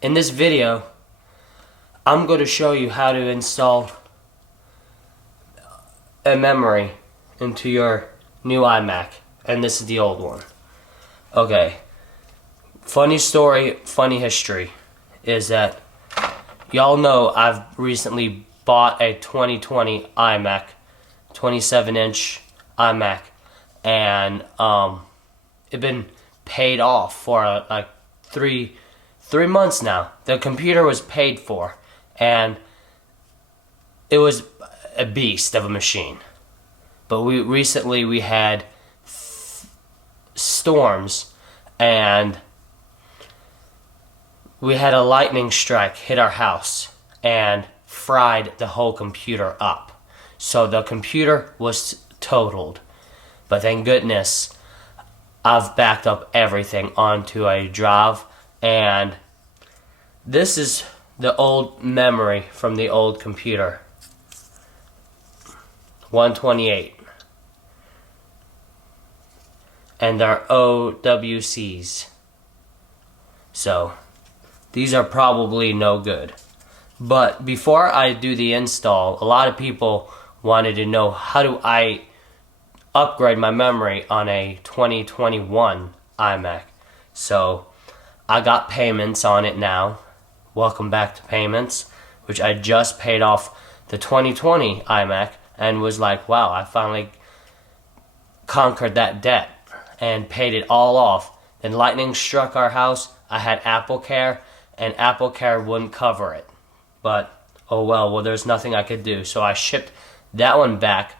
In this video, I'm going to show you how to install a memory into your new iMac, and this is the old one. Okay, funny story, funny history is that y'all know I've recently bought a 2020 iMac, 27-inch iMac, and it's been paid off for like three months now. The computer was paid for, and it was a beast of a machine. But we had storms, and we had a lightning strike hit our house and fried the whole computer up. So the computer was totaled. But thank goodness I've backed up everything onto a drive, and this is the old memory from the old computer. 128. And they're OWCs. So these are probably no good. But before I do the install, a lot of people wanted to know, how do I upgrade my memory on a 2021 iMac? So I got payments on it now. Welcome back to payments, which I just paid off the 2020 iMac and was like, wow, I finally conquered that debt and paid it all off. Then lightning struck our house. I had Apple Care, and Apple Care wouldn't cover it. But oh well, there's nothing I could do. So I shipped that one back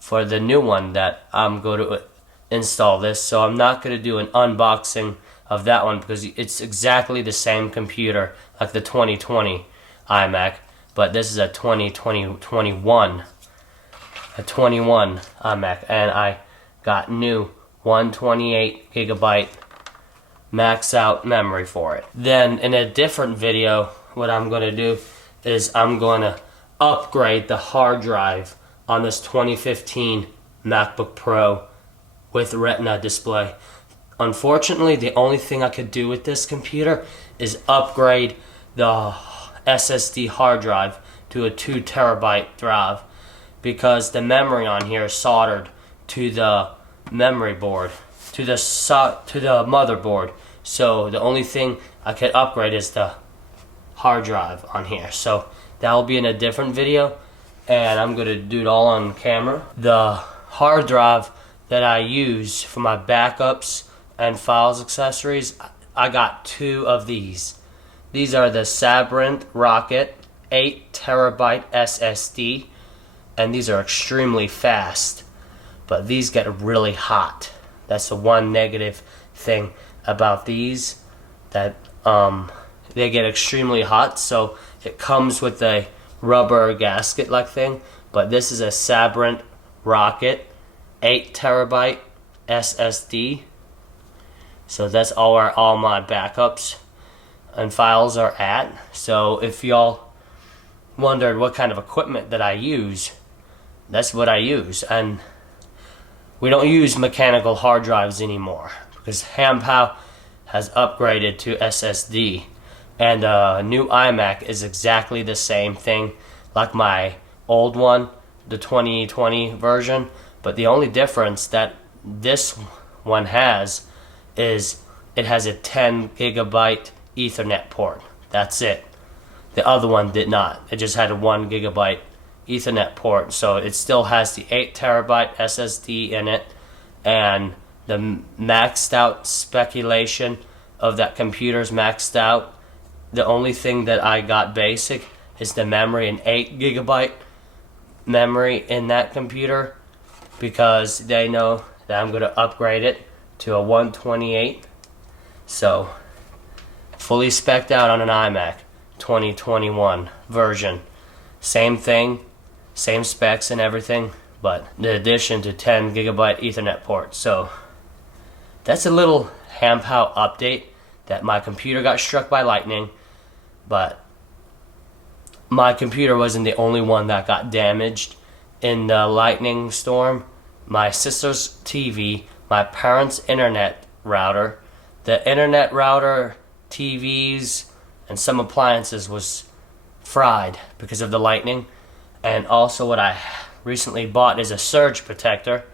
for the new one that I'm going to install this. So I'm not going to do an unboxing of that one because it's exactly the same computer like the 2020 iMac, but this is a 21 iMac, and I got new 128 gigabyte max out memory for it. Then in a different video, what I'm going to do is I'm going to upgrade the hard drive on this 2015 MacBook Pro with Retina display. Unfortunately, the only thing I could do with this computer is upgrade the SSD hard drive to a 2 terabyte drive, because the memory on here is soldered to the memory board, to the motherboard. So the only thing I could upgrade is the hard drive on here. So that will be in a different video, and I'm going to do it all on camera. The hard drive that I use for my backups and files accessories, I got 2 of these. These are the Sabrent Rocket 8 terabyte SSD, and these are extremely fast, but these get really hot. That's the one negative thing about these, that they get extremely hot. So it comes with a rubber gasket like thing, but this is a Sabrent Rocket 8 terabyte SSD. So that's where all my backups and files are at. So if y'all wondered what kind of equipment that I use, that's what I use. And we don't use mechanical hard drives anymore because Hampow has upgraded to SSD. And the new iMac is exactly the same thing like my old one, the 2020 version. But the only difference that this one has is it has a 10 gigabyte Ethernet port. That's it. The other one did not. It just had a 1 gigabyte Ethernet port. So it still has the 8 terabyte SSD in it, and the maxed out speculation of that computer's maxed out. The only thing that I got basic is the memory, an 8 gigabyte memory in that computer, because they know that I'm going to upgrade it to a 128. So fully spec'd out on an iMac 2021 version. Same thing, same specs and everything, but the addition to 10 gigabyte Ethernet port. So that's a little Hampow update, that my computer got struck by lightning, but my computer wasn't the only one that got damaged in the lightning storm. My sister's TV, my parents' internet router, the internet router, TVs, and some appliances was fried because of the lightning. And also what I recently bought is a surge protector,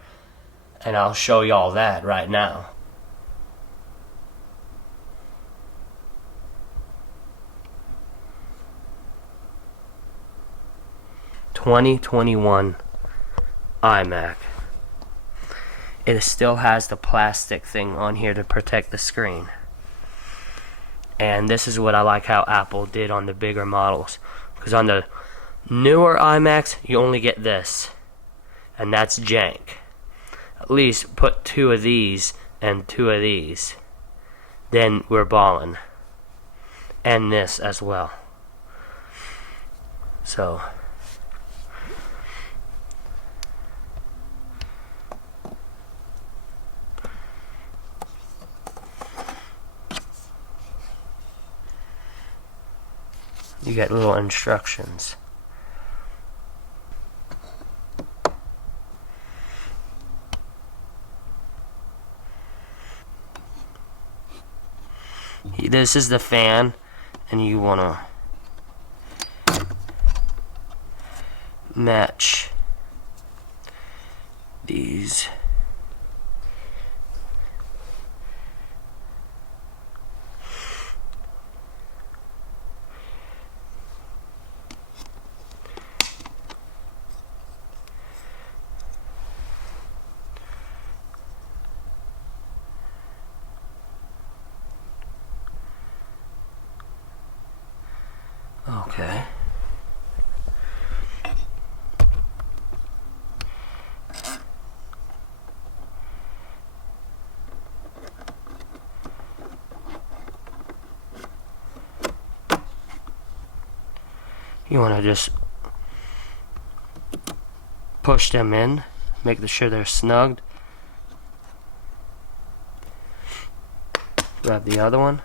and I'll show you all that right now. (2021) iMac. It still has the plastic thing on here to protect the screen. And this is what I like how Apple did on the bigger models, because on the newer iMacs you only get this, and that's jank. At least put 2 of these and 2 of these, then we're ballin'. And this as well. So you get little instructions. This is the fan, and you want to match these. Okay. You want to just push them in, make sure they're snugged. Grab the other one.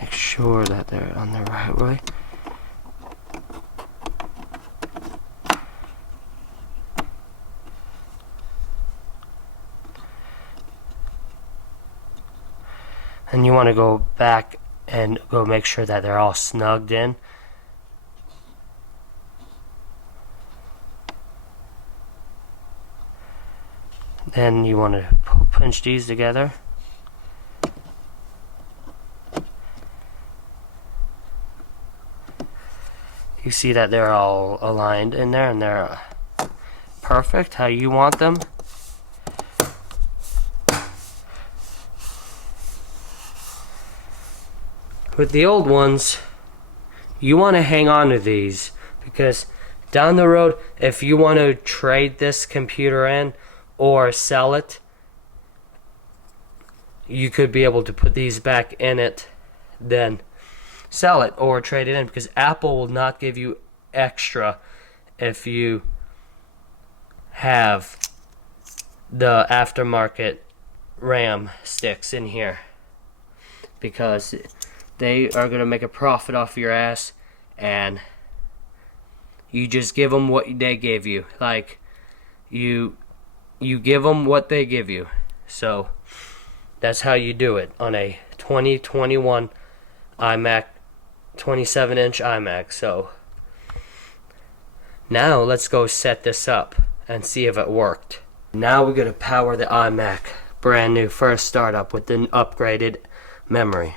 Make sure that they're on the right way. And you want to go back and go make sure that they're all snugged in. Then you want to punch these together. You see that they're all aligned in there, and they're perfect how you want them. With the old ones, you want to hang on to these, because down the road, if you want to trade this computer in or sell it, you could be able to put these back in it, then sell it or trade it in, because Apple will not give you extra if you have the aftermarket RAM sticks in here, because they are going to make a profit off your ass, and you just give them what they gave you. Like, you give them what they give you. So that's how you do it on a 2021 iMac, 27-inch iMac. So now let's go set this up and see if it worked. Now we're going to power the iMac, brand new, first startup with the upgraded memory.